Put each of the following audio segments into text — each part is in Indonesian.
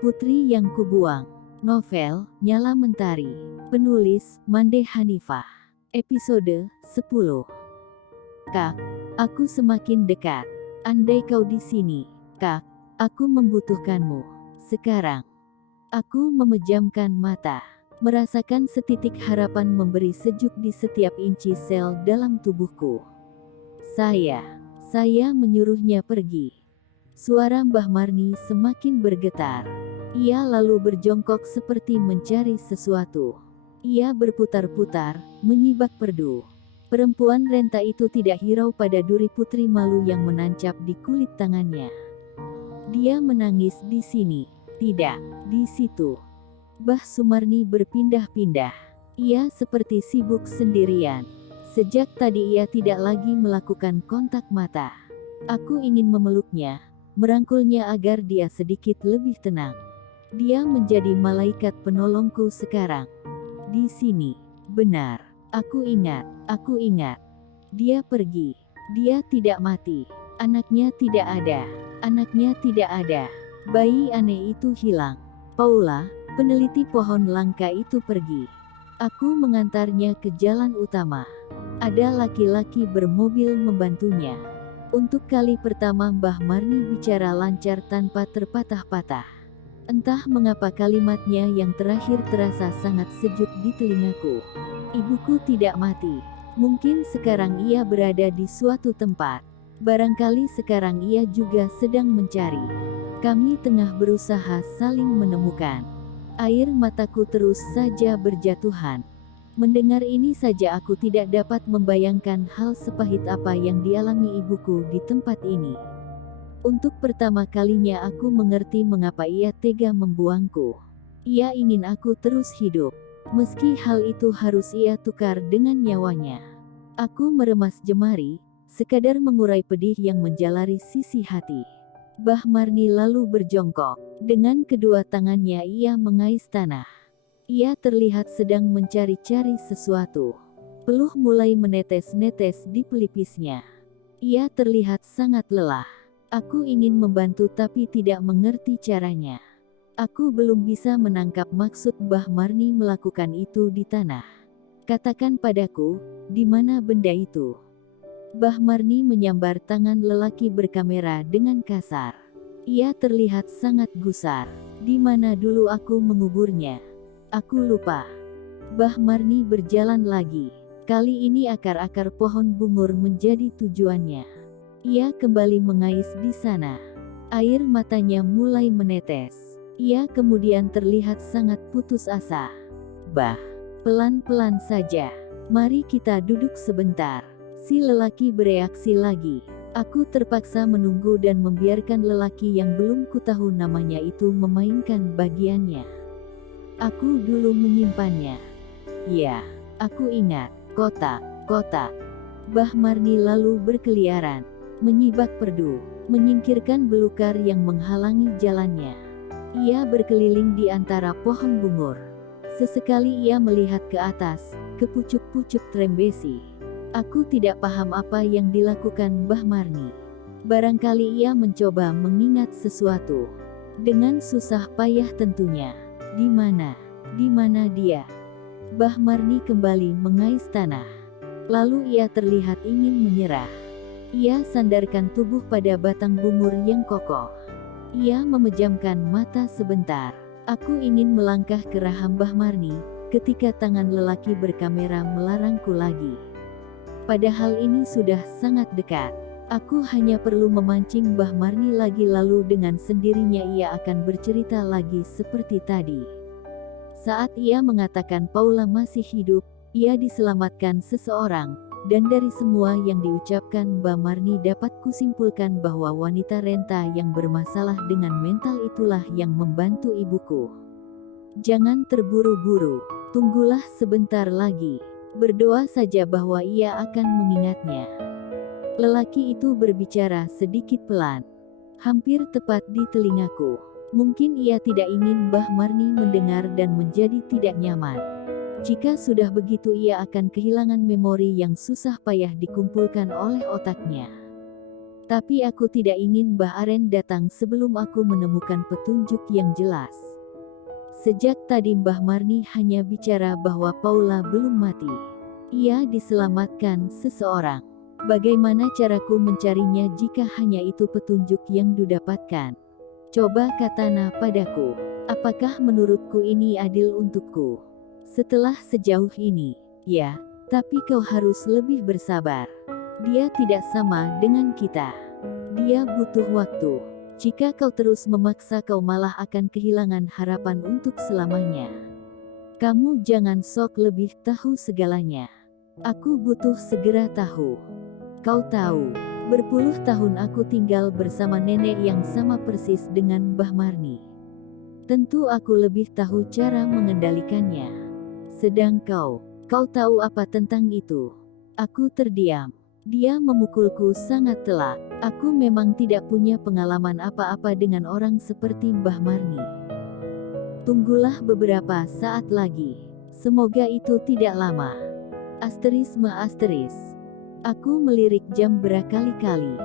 Putri yang Kubuang. Novel, Nyala Mentari. Penulis, Mande Hanifah. Episode 10. Kak, aku semakin dekat. Andai kau di sini, Kak, aku membutuhkanmu. Sekarang, aku memejamkan mata, merasakan setitik harapan memberi sejuk di setiap inci sel dalam tubuhku. Saya menyuruhnya pergi. Suara Mbah Marni semakin bergetar. Ia lalu berjongkok seperti mencari sesuatu. Ia berputar-putar, menyibak perdu. Perempuan renta itu tidak hirau pada duri putri malu yang menancap di kulit tangannya. Dia menangis di sini, tidak di situ. Mbah Sumarni berpindah-pindah. Ia seperti sibuk sendirian. Sejak tadi ia tidak lagi melakukan kontak mata. Aku ingin memeluknya, merangkulnya agar dia sedikit lebih tenang. Dia menjadi malaikat penolongku sekarang. Di sini, benar. Aku ingat. Dia pergi. Dia tidak mati. Anaknya tidak ada. Bayi aneh itu hilang. Paula, peneliti pohon langka itu pergi. Aku mengantarnya ke jalan utama. Ada laki-laki bermobil membantunya. Untuk kali pertama Mbah Marni bicara lancar tanpa terpatah-patah. Entah mengapa kalimatnya yang terakhir terasa sangat sejuk di telingaku. Ibuku tidak mati. Mungkin sekarang ia berada di suatu tempat. Barangkali sekarang ia juga sedang mencari. Kami tengah berusaha saling menemukan. Air mataku terus saja berjatuhan. Mendengar ini saja aku tidak dapat membayangkan hal sepahit apa yang dialami ibuku di tempat ini. Untuk pertama kalinya aku mengerti mengapa ia tega membuangku. Ia ingin aku terus hidup, meski hal itu harus ia tukar dengan nyawanya. Aku meremas jemari, sekadar mengurai pedih yang menjalari sisi hati. Mbah Marni lalu berjongkok. Dengan kedua tangannya ia mengais tanah. Ia terlihat sedang mencari-cari sesuatu. Peluh mulai menetes-netes di pelipisnya. Ia terlihat sangat lelah. Aku ingin membantu tapi tidak mengerti caranya. Aku belum bisa menangkap maksud Mbah Marni melakukan itu di tanah. Katakan padaku, di mana benda itu? Mbah Marni menyambar tangan lelaki berkamera dengan kasar. Ia terlihat sangat gusar. Di mana dulu aku menguburnya? Aku lupa. Mbah Marni berjalan lagi. Kali ini akar-akar pohon bungur menjadi tujuannya. Ia kembali mengais di sana. Air matanya mulai menetes. Ia kemudian terlihat sangat putus asa. Bah, pelan-pelan saja. Mari kita duduk sebentar. Si lelaki bereaksi lagi. Aku terpaksa menunggu dan membiarkan lelaki yang belum kutahu namanya itu memainkan bagiannya. Aku dulu menyimpannya. Ya, aku ingat. Kotak. Mbah Marni lalu berkeliaran, menyibak perdu, menyingkirkan belukar yang menghalangi jalannya. Ia berkeliling di antara pohon bungur. Sesekali ia melihat ke atas, ke pucuk-pucuk trembesi. Aku tidak paham apa yang dilakukan Mbah Marni. Barangkali ia mencoba mengingat sesuatu. Dengan susah payah tentunya. Di mana dia? Mbah Marni kembali mengais tanah. Lalu ia terlihat ingin menyerah. Ia sandarkan tubuh pada batang bungur yang kokoh. Ia memejamkan mata sebentar. Aku ingin melangkah ke raham Mbah Marni, ketika tangan lelaki berkamera melarangku lagi. Padahal ini sudah sangat dekat. Aku hanya perlu memancing Mbah Marni lagi lalu dengan sendirinya ia akan bercerita lagi seperti tadi. Saat ia mengatakan Paula masih hidup, ia diselamatkan seseorang. Dan dari semua yang diucapkan Mbah Marni dapat kusimpulkan bahwa wanita renta yang bermasalah dengan mental itulah yang membantu ibuku. Jangan terburu-buru, tunggulah sebentar lagi. Berdoa saja bahwa ia akan mengingatnya. Lelaki itu berbicara sedikit pelan, hampir tepat di telingaku. Mungkin ia tidak ingin Mbah Marni mendengar dan menjadi tidak nyaman. Jika sudah begitu ia akan kehilangan memori yang susah payah dikumpulkan oleh otaknya. Tapi aku tidak ingin Mbah Aren datang sebelum aku menemukan petunjuk yang jelas. Sejak tadi Mbah Marni hanya bicara bahwa Paula belum mati. Ia diselamatkan seseorang. Bagaimana caraku mencarinya jika hanya itu petunjuk yang didapatkan? Coba Katana padaku. Apakah menurutku ini adil untukku? Setelah sejauh ini, ya, tapi kau harus lebih bersabar. Dia tidak sama dengan kita. Dia butuh waktu. Jika kau terus memaksa kau malah akan kehilangan harapan untuk selamanya. Kamu jangan sok lebih tahu segalanya. Aku butuh segera tahu. Kau tahu, berpuluh tahun aku tinggal bersama nenek yang sama persis dengan Mbah Marni. Tentu aku lebih tahu cara mengendalikannya. Sedang kau tahu apa tentang itu? Aku terdiam. Dia memukulku sangat telak. Aku memang tidak punya pengalaman apa-apa dengan orang seperti Mbah Marni. Tunggulah beberapa saat lagi. Semoga itu tidak lama. ****. Aku melirik jam berkali-kali.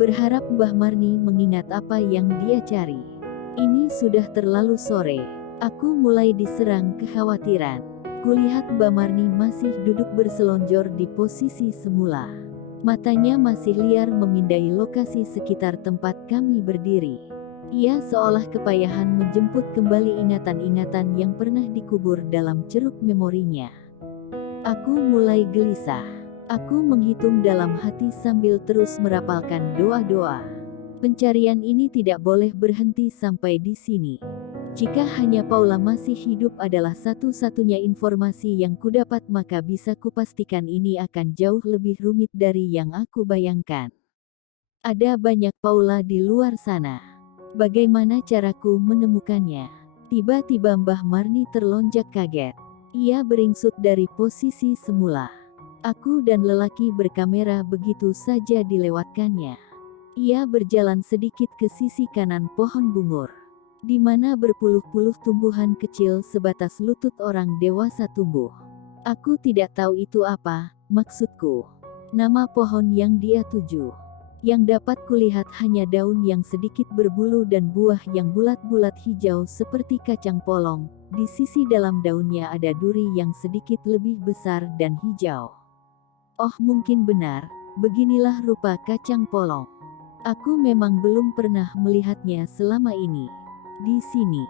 Berharap Mbah Marni mengingat apa yang dia cari. Ini sudah terlalu sore. Aku mulai diserang kekhawatiran. Kulihat Mbah Marni masih duduk berselonjor di posisi semula. Matanya masih liar memindai lokasi sekitar tempat kami berdiri. Ia seolah kepayahan menjemput kembali ingatan-ingatan yang pernah dikubur dalam ceruk memorinya. Aku mulai gelisah. Aku menghitung dalam hati sambil terus merapalkan doa-doa. Pencarian ini tidak boleh berhenti sampai di sini. Jika hanya Paula masih hidup adalah satu-satunya informasi yang kudapat, maka bisa kupastikan ini akan jauh lebih rumit dari yang aku bayangkan. Ada banyak Paula di luar sana. Bagaimana caraku menemukannya? Tiba-tiba Mbah Marni terlonjak kaget. Ia beringsut dari posisi semula. Aku dan lelaki berkamera begitu saja dilewatkannya. Ia berjalan sedikit ke sisi kanan pohon bungur, di mana berpuluh-puluh tumbuhan kecil sebatas lutut orang dewasa tumbuh. Aku tidak tahu itu apa maksudku. Nama pohon yang dia tuju. Yang dapat kulihat hanya daun yang sedikit berbulu dan buah yang bulat-bulat hijau seperti kacang polong. Di sisi dalam daunnya ada duri yang sedikit lebih besar dan hijau. Oh, mungkin benar, beginilah rupa kacang polong. Aku memang belum pernah melihatnya selama ini. Di sini,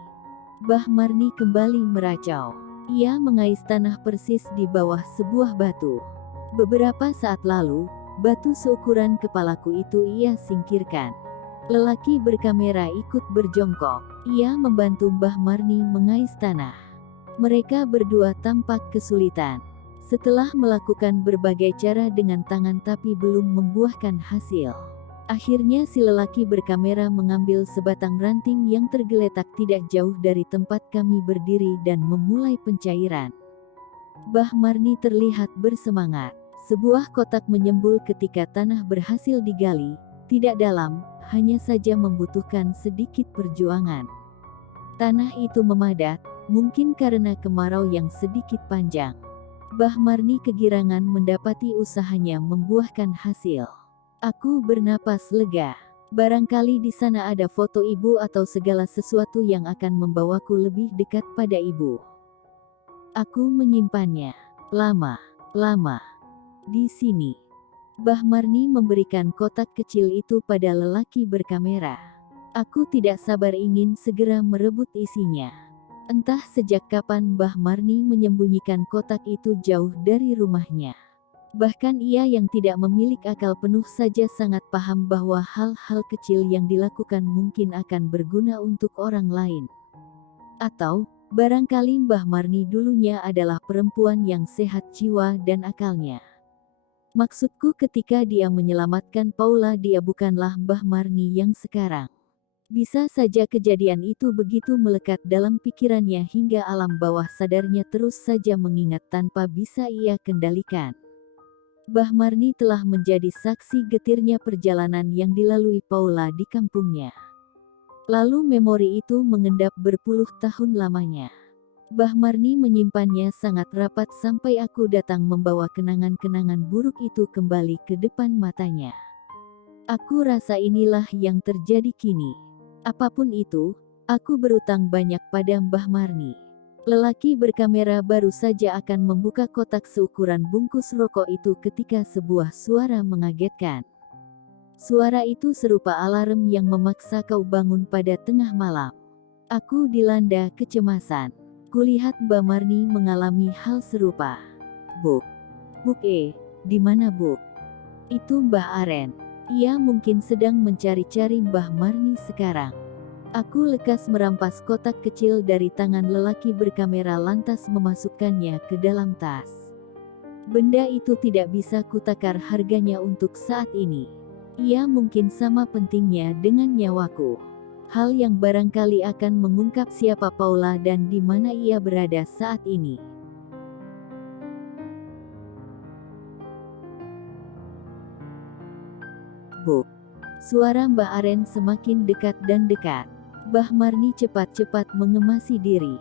Mbah Marni kembali meracau. Ia mengais tanah persis di bawah sebuah batu. Beberapa saat lalu, batu seukuran kepalaku itu ia singkirkan. Lelaki berkamera ikut berjongkok. Ia membantu Mbah Marni mengais tanah. Mereka berdua tampak kesulitan. Setelah melakukan berbagai cara dengan tangan tapi belum membuahkan hasil. Akhirnya si lelaki berkamera mengambil sebatang ranting yang tergeletak tidak jauh dari tempat kami berdiri dan memulai pencairan. Mbah Marni terlihat bersemangat. Sebuah kotak menyembul ketika tanah berhasil digali, tidak dalam, hanya saja membutuhkan sedikit perjuangan. Tanah itu memadat, mungkin karena kemarau yang sedikit panjang. Mbah Marni kegirangan mendapati usahanya membuahkan hasil. Aku bernapas lega. Barangkali di sana ada foto ibu atau segala sesuatu yang akan membawaku lebih dekat pada ibu. Aku menyimpannya. Lama. Di sini. Mbah Marni memberikan kotak kecil itu pada lelaki berkamera. Aku tidak sabar ingin segera merebut isinya. Entah sejak kapan Mbah Marni menyembunyikan kotak itu jauh dari rumahnya. Bahkan ia yang tidak memiliki akal penuh saja sangat paham bahwa hal-hal kecil yang dilakukan mungkin akan berguna untuk orang lain. Atau, barangkali Mbah Marni dulunya adalah perempuan yang sehat jiwa dan akalnya. Maksudku ketika dia menyelamatkan Paula, dia bukanlah Mbah Marni yang sekarang. Bisa saja kejadian itu begitu melekat dalam pikirannya hingga alam bawah sadarnya terus saja mengingat tanpa bisa ia kendalikan. Mbah Marni telah menjadi saksi getirnya perjalanan yang dilalui Paula di kampungnya. Lalu memori itu mengendap berpuluh tahun lamanya. Mbah Marni menyimpannya sangat rapat sampai aku datang membawa kenangan-kenangan buruk itu kembali ke depan matanya. Aku rasa inilah yang terjadi kini. Apapun itu, aku berutang banyak pada Mbah Marni. Lelaki berkamera baru saja akan membuka kotak seukuran bungkus rokok itu ketika sebuah suara mengagetkan. Suara itu serupa alarm yang memaksa kau bangun pada tengah malam. Aku dilanda kecemasan. Kulihat Mbak Marni mengalami hal serupa. Buk, Buk di mana Buk? Itu Mbah Aren. Ia mungkin sedang mencari-cari Mbah Marni sekarang. Aku lekas merampas kotak kecil dari tangan lelaki berkamera lantas memasukkannya ke dalam tas. Benda itu tidak bisa kutakar harganya untuk saat ini. Ia mungkin sama pentingnya dengan nyawaku. Hal yang barangkali akan mengungkap siapa Paula dan di mana ia berada saat ini. Buk. Suara Mbah Aren semakin dekat dan dekat. Mbah Marni cepat-cepat mengemasi diri.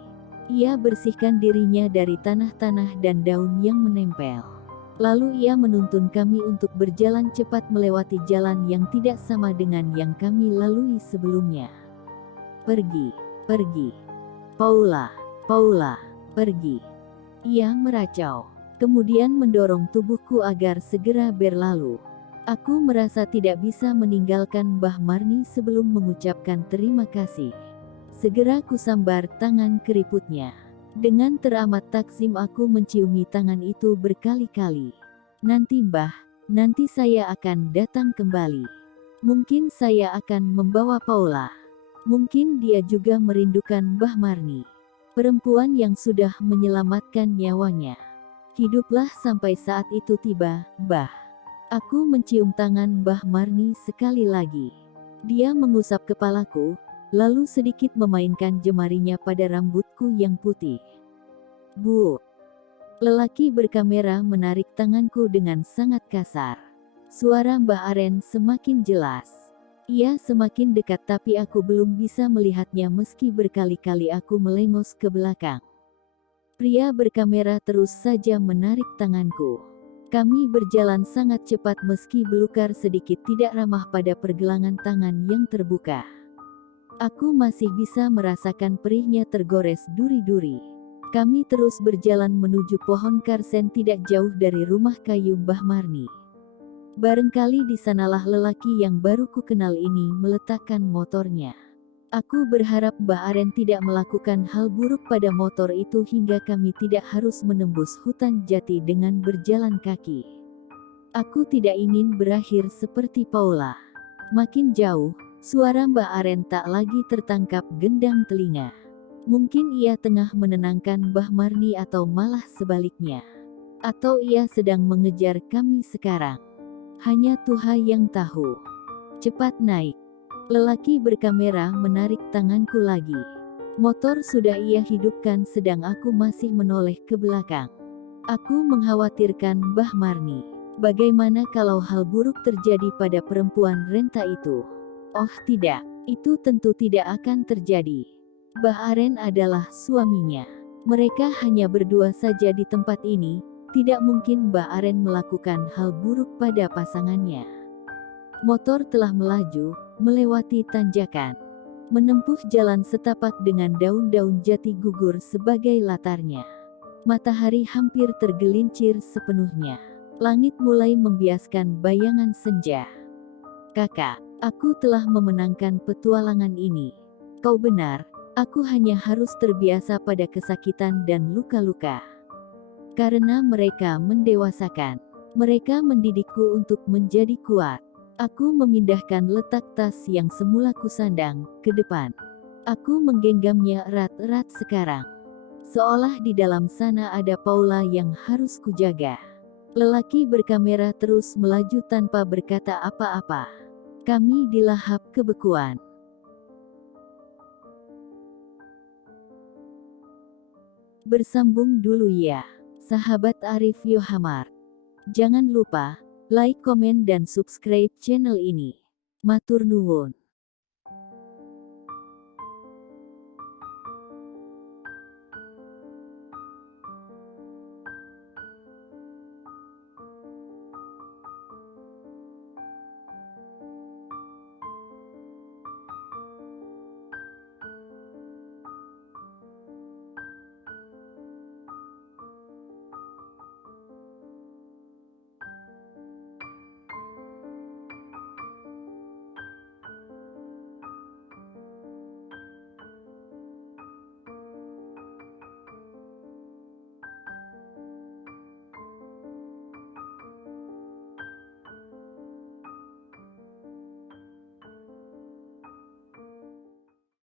Ia bersihkan dirinya dari tanah-tanah dan daun yang menempel. Lalu ia menuntun kami untuk berjalan cepat melewati jalan yang tidak sama dengan yang kami lalui sebelumnya. Pergi, pergi. Paula, Paula, pergi. Ia meracau, kemudian mendorong tubuhku agar segera berlalu. Aku merasa tidak bisa meninggalkan Mbah Marni sebelum mengucapkan terima kasih. Segera kusambar tangan keriputnya. Dengan teramat takzim aku menciumi tangan itu berkali-kali. Nanti Mbah, nanti saya akan datang kembali. Mungkin saya akan membawa Paula. Mungkin dia juga merindukan Mbah Marni. Perempuan yang sudah menyelamatkan nyawanya. Hiduplah sampai saat itu tiba, Mbah. Aku mencium tangan Mbah Marni sekali lagi. Dia mengusap kepalaku, lalu sedikit memainkan jemarinya pada rambutku yang putih. Bu. Lelaki berkamera menarik tanganku dengan sangat kasar. Suara Mbah Aren semakin jelas. Ia semakin dekat tapi aku belum bisa melihatnya meski berkali-kali aku melengos ke belakang. Pria berkamera terus saja menarik tanganku. Kami berjalan sangat cepat meski belukar sedikit tidak ramah pada pergelangan tangan yang terbuka. Aku masih bisa merasakan perihnya tergores duri-duri. Kami terus berjalan menuju pohon karsen tidak jauh dari rumah kayu Mbah Marni. Barangkali di sanalah lelaki yang baru ku kenal ini meletakkan motornya. Aku berharap Mbah Aren tidak melakukan hal buruk pada motor itu hingga kami tidak harus menembus hutan jati dengan berjalan kaki. Aku tidak ingin berakhir seperti Paula. Makin jauh, suara Mbah Aren tak lagi tertangkap gendang telinga. Mungkin ia tengah menenangkan Mbah Marni atau malah sebaliknya. Atau ia sedang mengejar kami sekarang. Hanya Tuhan yang tahu. Cepat naik. Lelaki berkamera menarik tanganku lagi. Motor sudah ia hidupkan sedang aku masih menoleh ke belakang. Aku mengkhawatirkan Mbah Marni. Bagaimana kalau hal buruk terjadi pada perempuan renta itu? Oh tidak, itu tentu tidak akan terjadi. Mbah Aren adalah suaminya. Mereka hanya berdua saja di tempat ini, tidak mungkin Mbah Aren melakukan hal buruk pada pasangannya. Motor telah melaju, melewati tanjakan. Menempuh jalan setapak dengan daun-daun jati gugur sebagai latarnya. Matahari hampir tergelincir sepenuhnya. Langit mulai membiaskan bayangan senja. Kakak, aku telah memenangkan petualangan ini. Kau benar, aku hanya harus terbiasa pada kesakitan dan luka-luka. Karena mereka mendewasakan. Mereka mendidikku untuk menjadi kuat. Aku memindahkan letak tas yang semula kusandang ke depan. Aku menggenggamnya erat-erat sekarang. Seolah di dalam sana ada Paula yang harus kujaga. Lelaki berkamera terus melaju tanpa berkata apa-apa. Kami dilahap kebekuan. Bersambung dulu ya, sahabat Arif Yohamart. Jangan lupa like, komen dan subscribe channel ini. Matur nuwun.